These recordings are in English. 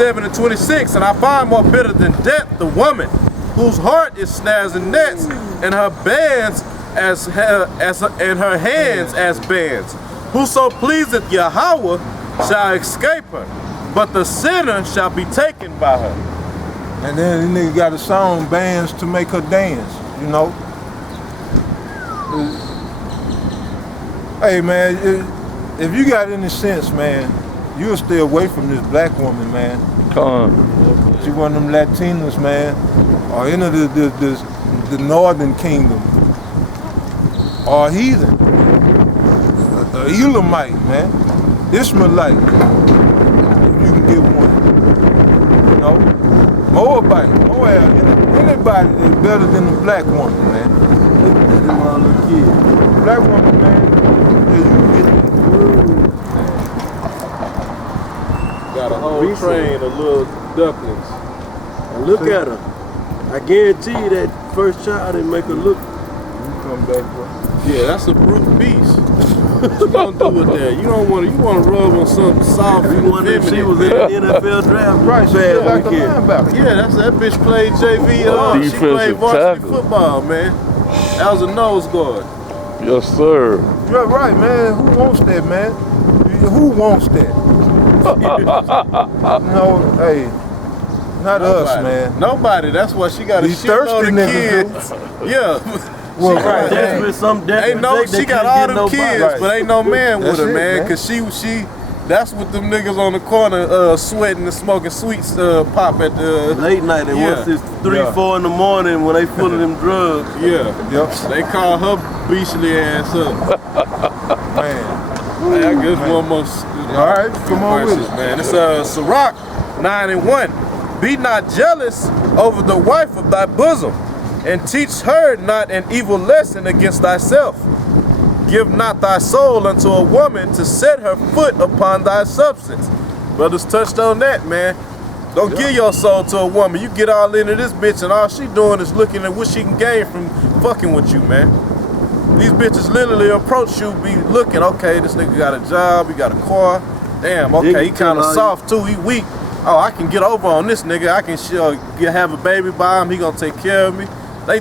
27 and 26, and I find more bitter than death the woman whose heart is snares and nets, and her bands and her hands as bands. Whoso pleaseth Yahweh shall escape her, but the sinner shall be taken by her. And then the nigga got a song, bands to make her dance, you know? Hey man, if you got any sense, man, you'll stay away from this black woman, man. Come on. She one of them Latinas, man, or any of the northern kingdom, or heathen, Elamite, man, Ishmaelite, if you can get one, you know, Moabite, Moab, anybody that's better than the black woman, man. Them all little kids. Black woman, man, yeah, you can get that. Got a whole train of little ducklings. And look at her. I guarantee you that first child didn't make her look. You come back, bro. Yeah, that's a brute beast. What you gonna do with that? You don't want to. You want to rub on something soft and Wonder if she feminine. was in the NFL draft. Right, she bad like a weekend. linebacker. Yeah, that bitch played JV. She Defensive played varsity tackle. football, man. That was a nose guard. Yes, sir. You're right, man. Who wants that, man? Who wants that? No, hey, not us, man. Nobody. That's why she got a These shitload of thirsty kids. Yeah. Well, She right, Desperate, some desperate. Ain't no, she got all them kids, Right. but ain't no man That's with her, it, man. man. Cause she, that's what them niggas on the corner sweating and smoking sweets pop at the Late night, and Yeah. once it's 3, Yeah. 4 in the morning when they full of them drugs. yeah. Yep, They call her beastly ass up. man. Hey, I guess one more. All right, come on with verses, it. man. It's Sirach 9 and 1. Be not jealous over the wife of thy bosom, and teach her not an evil lesson against thyself. Give not thy soul unto a woman to set her foot upon thy substance. Brothers touched on that, man. Don't give your soul to a woman. You get all into this bitch and all she doing is looking at what she can gain from fucking with you, man. These bitches literally approach you, be looking, okay, this nigga got a job, he got a car. Damn, okay, he kind of soft too, he weak. Oh, I can get over on this nigga. I can have a baby by him, he gonna take care of me.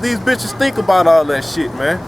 These bitches think about all that shit, man.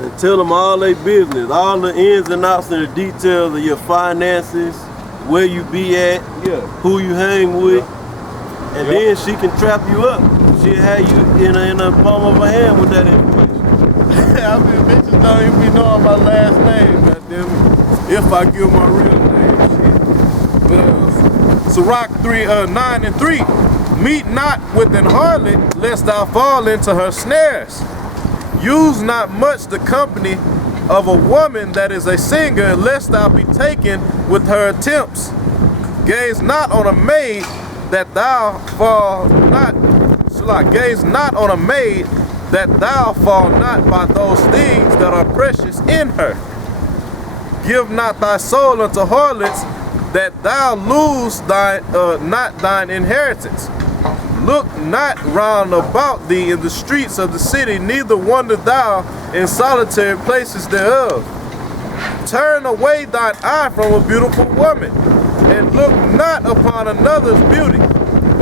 And tell them all their business, all the ins and outs and the details of your finances, where you be at, Yeah. who you hang with, and then she can trap you up. She'll have you in the palm of her hand with that information. I mean, bitches don't even be knowing my last name, goddamn it. If I give my real name, shit. Sirach 9 and 3. Meet not with an harlot, lest thou fall into her snares. Use not much the company of a woman that is a singer, lest thou be taken with her attempts. Gaze not on a maid that thou fall not. Gaze not on a maid that thou fall not by those things that are precious in her. Give not thy soul unto harlots, that thou lose not thine inheritance. Look not round about thee in the streets of the city, neither wander thou in solitary places thereof. Turn away thine eye from a beautiful woman, and look not upon another's beauty.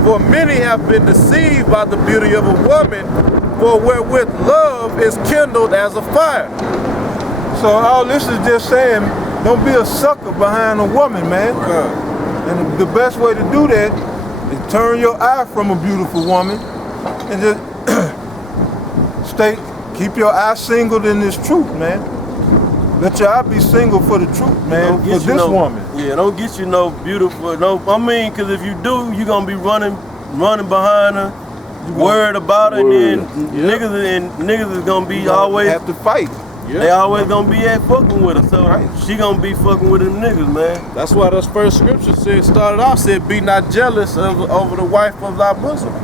For many have been deceived by the beauty of a woman, for wherewith love is kindled as a fire. So all this is just saying, don't be a sucker behind a woman, man. And the best way to do that is turn your eye from a beautiful woman and just keep your eye singled in this truth, man. Let your eye be single for the truth, man, for this woman. Yeah, don't get you no beautiful, because if you do, you're going to be running behind her, worried about her, and then niggas is going to be always have to fight. Yeah. They always gonna be at fucking with her, so she gonna be fucking with them niggas, man. That's why this first scripture started off, be not jealous over the wife of thy bosom.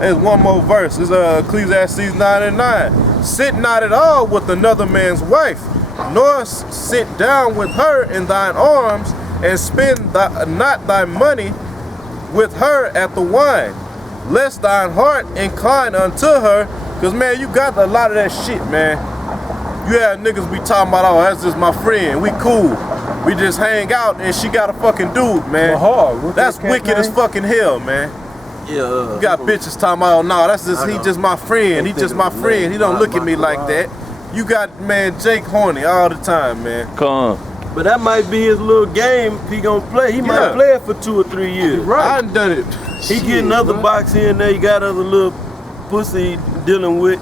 There's one more verse. It's Ecclesiastes 9 and 9. Sit not at all with another man's wife, nor sit down with her in thine arms, and spend not thy money with her at the wine, lest thine heart incline unto her. Cause man, you got a lot of that shit, man. You have niggas be talking about, oh, that's just my friend, we cool. We just hang out and she got a fucking dude, man. That's wicked as fucking hell, man. Yeah. You got bitches talking about, no, that's just he just my friend. He just my friend. He don't look at me like that. You got, man, Jake horny all the time, man. But that might be his little game he gonna play. He might play it for 2 or 3 years. Right. I done it. He getting other box here and there. You got other little pussy he dealing with.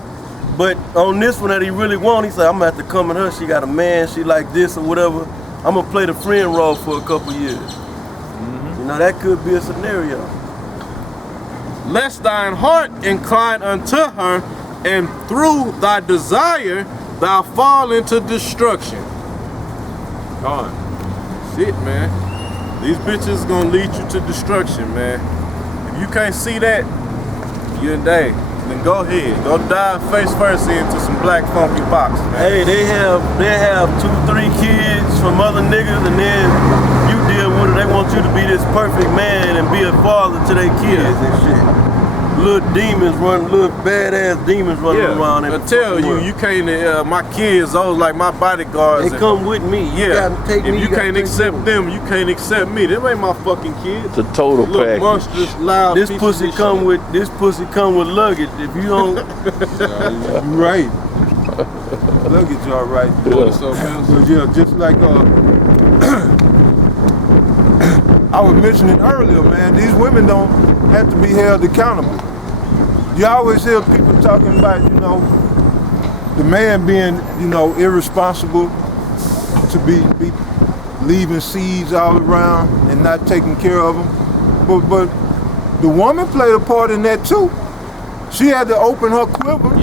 But on this one that he really want, he said, I'm gonna have to come at her. She got a man, she like this or whatever. I'm gonna play the friend role for a couple years. You know, that could be a scenario. Lest thine heart incline unto her, and through thy desire thou fall into destruction. Shit, man. These bitches gonna lead you to destruction, man. If you can't see that, you're in day. Then go ahead, go dive face first into some black funky box, man. Hey, they have 2, 3 kids from other niggas, and then you deal with it. They want you to be this perfect man and be a father to their kids and shit. Little demons running, little badass demons running around. I tell you, you can't. My kids, those like my bodyguards. They come with me. You gotta take me. If you can't accept them, you can't accept me. Them ain't my fucking kids. The total package. Monstrous, loud. This pussy come with luggage. If you don't, right. Luggage, all right. Yeah, just like I was mentioning earlier, man. These women don't have to be held accountable. You always hear people talking about, you know, the man being, you know, irresponsible to be leaving seeds all around and not taking care of them. But the woman played a part in that too. She had to open her quiver.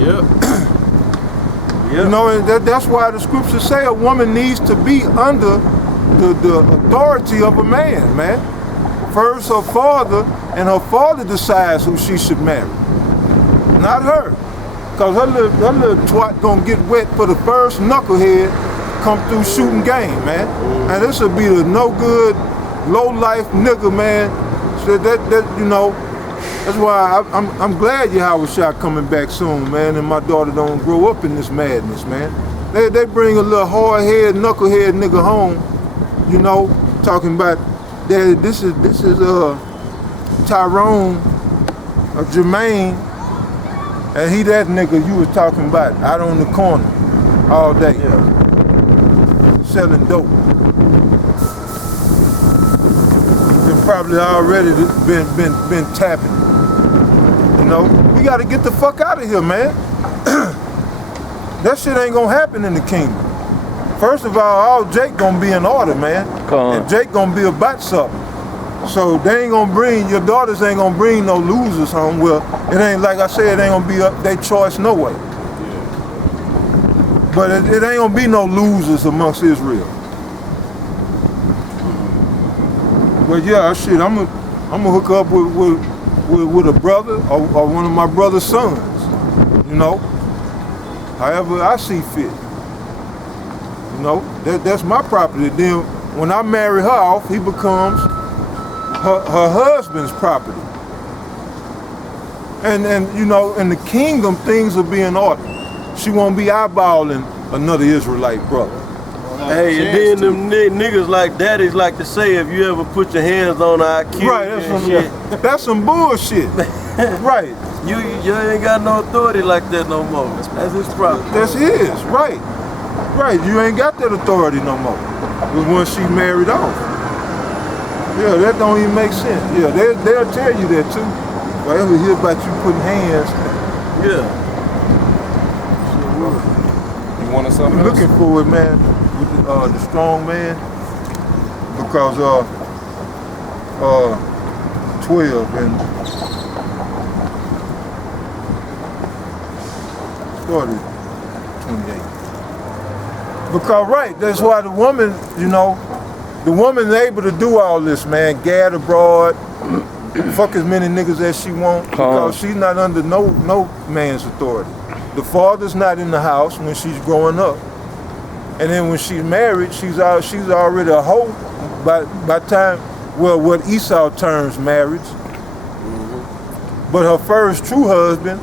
You know, and that's why the scriptures say a woman needs to be under the authority of a man. First her father, and her father decides who she should marry, not her. Cause her little twat gonna get wet for the first knucklehead come through shooting game, man. And this will be the no good, low life nigga, man. So that you know, that's why I'm glad Yahweh Shah coming back soon, man, and my daughter don't grow up in this madness, man. They bring a little hard head, knucklehead nigga home, you know, talking about that this is Tyrone or Jermaine, and he that nigga you was talking about out on the corner all day, selling dope. They probably already been tapping it. You know, we got to get the fuck out of here, man. That shit ain't gonna happen in the kingdom. First of all Jake gonna be in order, man. And Jake gonna be about something. So they ain't gonna bring, your daughters ain't gonna bring no losers home. Well, it ain't, like I said, it ain't gonna be their choice no way. But it ain't gonna be no losers amongst Israel. But yeah, shit, I'm gonna hook up with a brother or one of my brother's sons, you know, however I see fit. You know, that's my property. Then when I marry her off, he becomes her husband's property. And you know, in the kingdom, things will be in order. She won't be eyeballing another Israelite brother. Hey, and then them niggas like daddies like to say, if you ever put your hands on our kids, right? That's some bullshit. Right. You ain't got no authority like that no more. That's his property. That's his, right. Right, you ain't got that authority no more. But once she married off. Yeah, that don't even make sense. Yeah, they'll tell you that too. If I ever hear about you putting hands. Yeah. You wanted something I'm else? looking for it, man, with the strong man. Because 12 and started 28. Because right, that's why the woman, you know, the woman's able to do all this, man. Gad abroad, fuck as many niggas as she want, because she's not under no man's authority. The father's not in the house when she's growing up, and then when she's married, she's already a hoe by time, well, what Esau terms marriage. But her first true husband,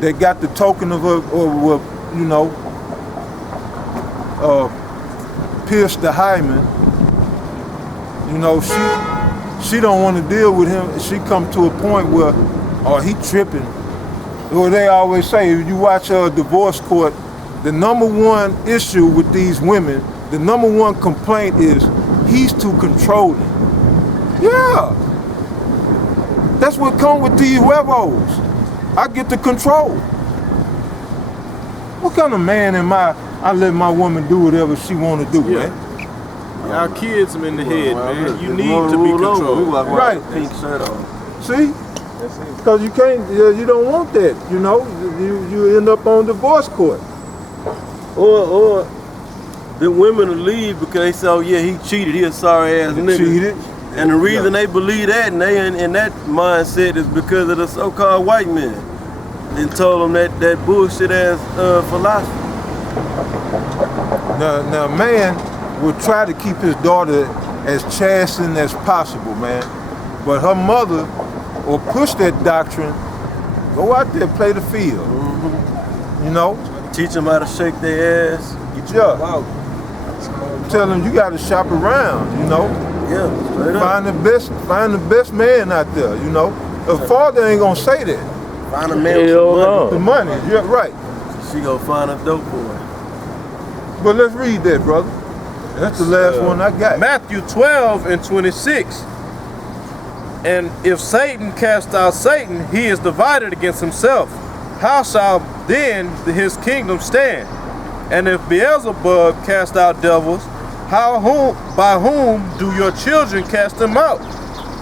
they got the token of her, or you know, pierced the hymen, You know, she don't want to deal with him. She come to a point where, oh, he tripping. Or they always say, if you watch a divorce court, the number one issue with these women, the number one complaint is he's too controlling. Yeah. That's what come with these huevos. I get to control. What kind of man am I? I let my woman do whatever she want to do, man. Our kids them in the head, man. You need to be controlled. Right. Pink shirt on. See? Because you can't, you don't want that, you know? You end up on divorce court. Or the women will leave because they say, oh yeah, he cheated, he a sorry ass nigga. Cheated. And the reason they believe that and they in that mindset is because of the so-called white men. They told them that bullshit ass philosophy. Now, man will try to keep his daughter as chastened as possible, man. But her mother will push that doctrine, go out there, play the field. You know? Teach them how to shake their ass. Get you out. Tell them you got to shop around, you know? Yeah, straight up. Find the best man out there, you know? A father ain't gonna say that. Find a man with some money. The money, yeah, right. She gonna find a dope boy. But let's read that, brother. That's the last one I got. Matthew 12:26. And if Satan cast out Satan, he is divided against himself. How shall then his kingdom stand? And if Beelzebub cast out devils, by whom do your children cast them out?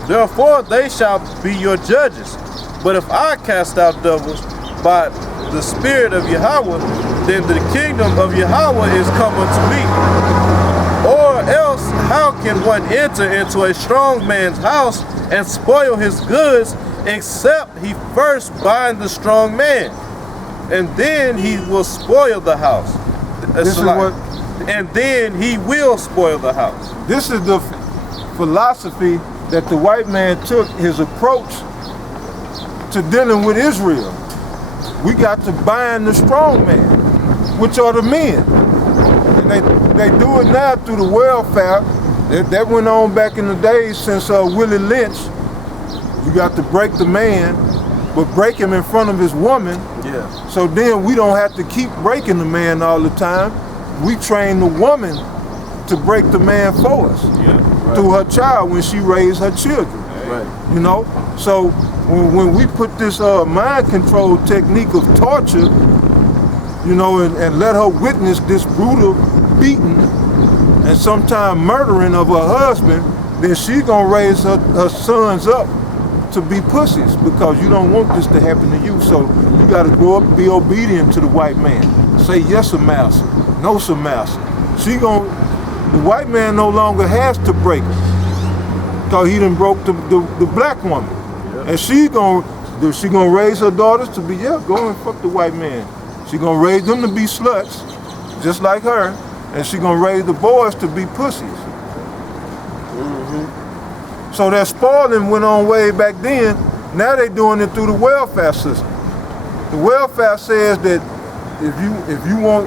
Therefore they shall be your judges. But if I cast out devils by the Spirit of Yahweh, then the kingdom of Yahweh is come unto me. Or else, how can one enter into a strong man's house and spoil his goods, except he first bind the strong man, and then he will spoil the house. And then he will spoil the house. This is the philosophy that the white man took, his approach to dealing with Israel. We got to bind the strong man, which are the men. And they do it now through the welfare. That went on back in the days since Willie Lynch. You got to break the man, but break him in front of his woman. Yeah. So then we don't have to keep breaking the man all the time. We train the woman to break the man for us through her child when she raised her children. Right. You know? So when we put this mind control technique of torture, you know, and let her witness this brutal beating and sometimes murdering of her husband, then she's gonna raise her sons up to be pussies, because you don't want this to happen to you. So you gotta grow up, be obedient to the white man. Say yes, sir, master. No, sir, master. The white man no longer has to break her, because he done broke the black woman. Yeah. And she gonna raise her daughters to be, go and fuck the white man. She gonna raise them to be sluts, just like her, and she gonna raise the boys to be pussies. So that spoiling went on way back then. Now they doing it through the welfare system. The welfare says that if you want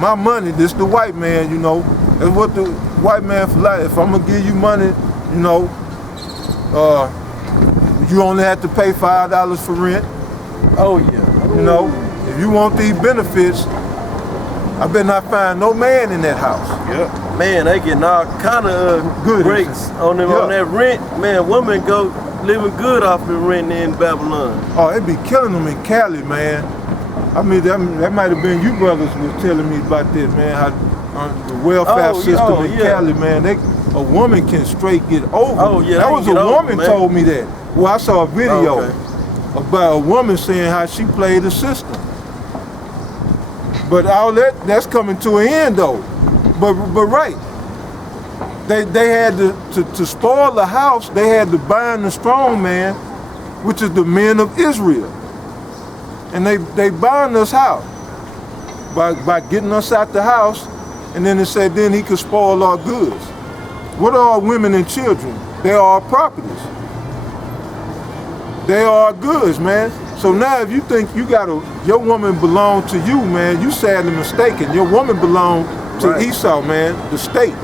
my money, this the white man, you know. That's what the white man for life. If I'm gonna give you money, you know, you only have to pay $5 for rent. Oh yeah. You know, if you want these benefits, I better not find no man in that house. Yep. Man, they getting all kind of good breaks on them on that rent. Man, women go living good off the rent in Babylon. Oh, they be killing them in Cali, man. I mean, that might have been you brothers was telling me about that, man. How the welfare system in Cali, man. A woman can straight get over. Oh yeah, that was a woman told me that. Well, I saw a video about a woman saying how she played the system. But all that's coming to an end though. But right, they had to spoil the house. They had to bind the strong man, which is the men of Israel, and they bind us how? By getting us out the house, and then it said then he could spoil our goods. What are our women and children? They are our properties. They are our goods, man. So now if you think your woman belonged to you, man, you sadly mistaken. Your woman belonged to Esau, man, the state.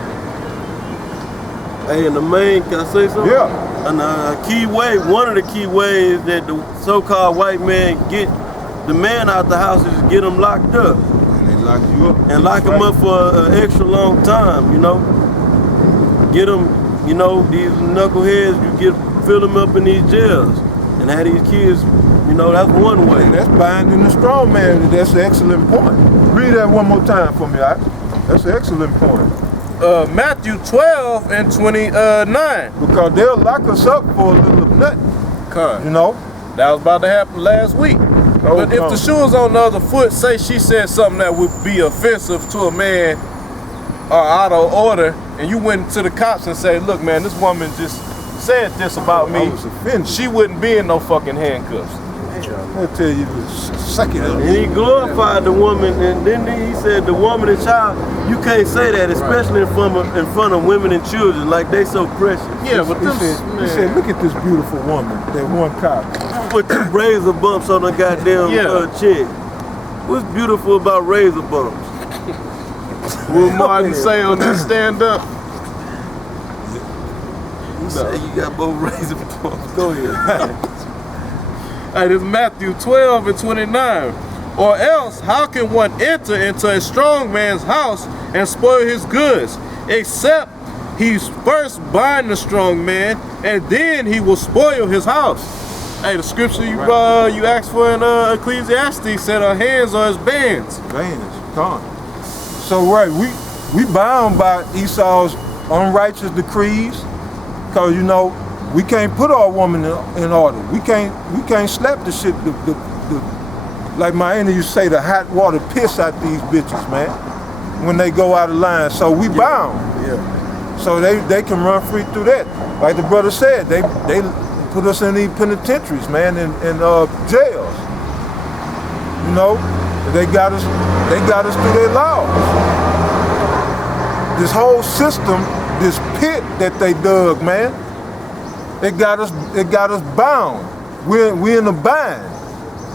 Hey, and the main, can I say something? Yeah. And a key way, one of the key ways that the so-called white man get the man out the house is get him locked up. And they lock you up. And lock him up for an extra long time, you know. Get them, you know, these knuckleheads, fill them up in these jails. And have these kids, you know, that's one way. And that's binding the strong man. That's an excellent point. Read that one more time for me, Ike. That's an excellent point. Matthew 12 and 29. Because they'll lock us up for a little of nothing. You know? That was about to happen last week. But if the shoe was on the other foot, say she said something that would be offensive to a man or out of order, and you went to the cops and say, look, man, this woman just said this about me. I was offended. She wouldn't be in no fucking handcuffs. I'll tell you to suck it up. And he glorified the woman, and then he said the woman and child, you can't say that, especially in front of women and children, like they so precious. Yeah, but he said, look at this beautiful woman, that one cop. Put the razor bumps on the goddamn chick. What's beautiful about razor bumps? Will Martin say on that stand-up? You say you got both razor bumps. Go ahead. Hey, this is Matthew 12 and 29. Or else, how can one enter into a strong man's house and spoil his goods, except he first bind the strong man, and then he will spoil his house? Hey, the scripture you asked for in Ecclesiastes said our hands are as bands. Bands, gone. So we bound by Esau's unrighteous decrees, because you know we can't put our woman in order. We can't slap the shit. Like my enemy used to say, the hot water piss out these bitches, man, when they go out of line. So we bound. Yeah. So they can run free through that. Like the brother said, they put us in these penitentiaries, man, in jails. You know, they got us through their laws. This whole system, this pit that they dug, man, it got us bound. We're in a bind.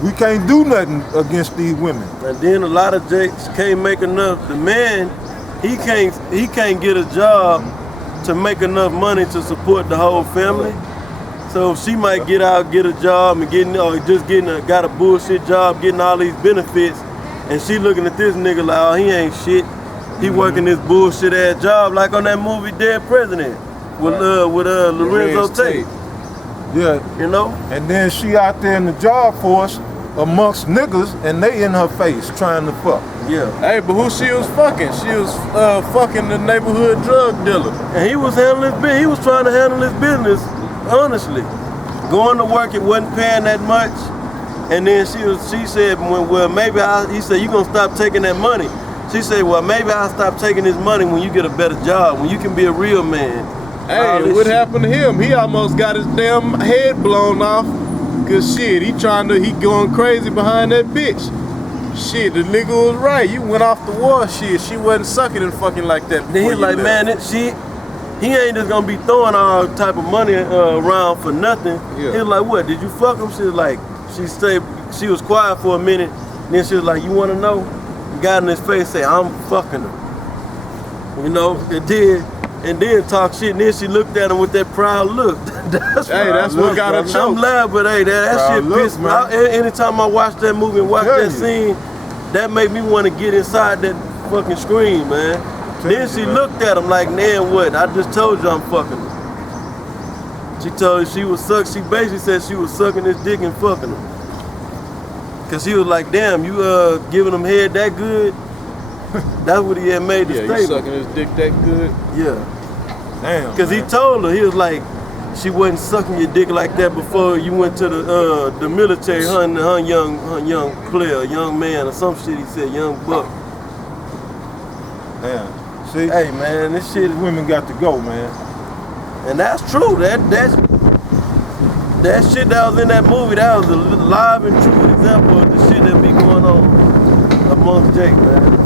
We can't do nothing against these women. And then a lot of jakes can't make enough. The man, he can't get a job to make enough money to support the whole family. So she might get out, get a job, and got a bullshit job, getting all these benefits, and she looking at this nigga like, oh, he ain't shit. He working this bullshit ass job, like on that movie Dead President with Lorenzo Tate. Yeah. You know? And then she out there in the job force amongst niggas, and they in her face trying to fuck. Yeah. Hey, but who she was fucking? She was fucking the neighborhood drug dealer. And he was handling his business. He was trying to handle his business, honestly. Going to work, it wasn't paying that much. And then she said, well, maybe he said, you gonna stop taking that money. She said, well, maybe I'll stop taking this money when you get a better job, when you can be a real man. Hey, what happened to him? He almost got his damn head blown off. Cause shit, he going crazy behind that bitch. Shit, the nigga was right. You went off the wall, shit. She wasn't sucking and fucking like that. Then he's like, man, he ain't just gonna be throwing all type of money around for nothing. Yeah. He was like, what, did you fuck him? She was like, she was quiet for a minute. Then she was like, you wanna know? The guy in his face said, I'm fucking her. You know, and then talk shit, and then she looked at him with that proud look. That's what got her choked. I'm glad, but hey, that shit pissed me off. Anytime I watch that movie and watch that scene, that made me want to get inside that fucking screen, man. Then she looked at him like, man, what? I just told you I'm fucking her. She told her she basically said she was sucking his dick and fucking him. Cause he was like, damn, you giving him head that good? That's what he had made the statement. You sucking his dick that good? Yeah. Damn. Cause he told her, he was like, she wasn't sucking your dick like that before you went to the military hunting young player, young man, or some shit. He said, young buck. Damn. See? Hey man, this shit. Women got to go, man. And that's true. That shit that was in that movie, that was a live and true example of the shit that be going on amongst Jake, man.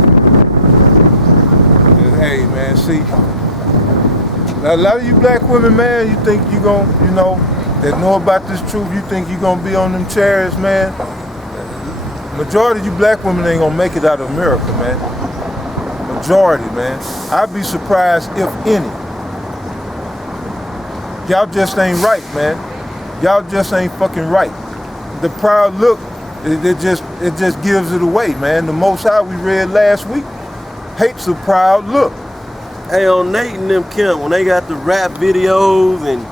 Hey man, see, a lot of you black women, man, you think you gon', you know, that know about this truth, you think you gonna be on them chairs, man. Majority of you black women ain't gonna make it out of America, man. Majority, man. I'd be surprised if any. Y'all just ain't right, man. Y'all just ain't fucking right. The proud look, it just gives it away, man. The Most High we read last week hates a proud look. Hey, on Nate and them camp, when they got the rap videos and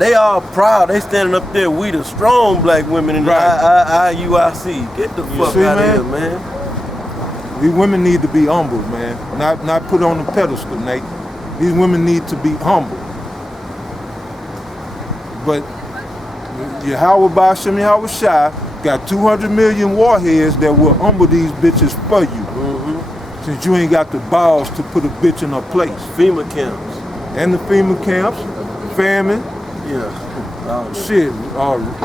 they all proud, they standing up there, we the strong black women in the IUIC. Get the fuck out of here, man. These women need to be humble, man. Not put on the pedestal, Nate. These women need to be humble. But Yahweh Ba'Shem Yahweh Shai got 200 million warheads that will humble these bitches for you. Since you ain't got the balls to put a bitch in her place. FEMA camps. And the FEMA camps, famine. Yeah. Shit,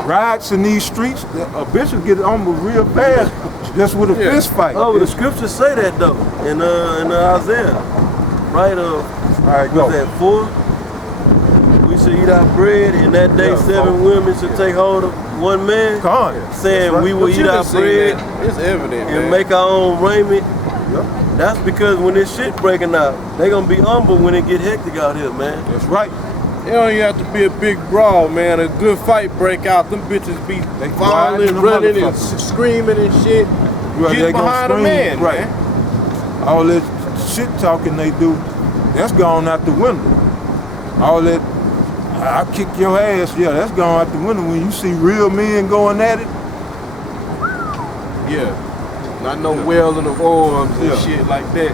riots in these streets, a bitch will get humbled real fast just with a fist fight. Oh, but the scriptures say that though, in Isaiah. Right, Alright, go. Was that 4? We should eat our bread, and that day 7 women should take hold of one man. Come on. Saying right. we will eat our bread It's evident, and man. make our own raiment. That's because when this shit breaking out, they gonna be humble when it get hectic out here, man. That's right. It don't even have to be a big brawl, man. A good fight break out. Them bitches be falling, running, and screaming and shit. Get behind a man, right? Man. All that shit talking they do, that's gone out the window. All that, I kick your ass, yeah, that's gone out the window. When you see real men going at it, Yeah. Not no wailing of arms and shit like that.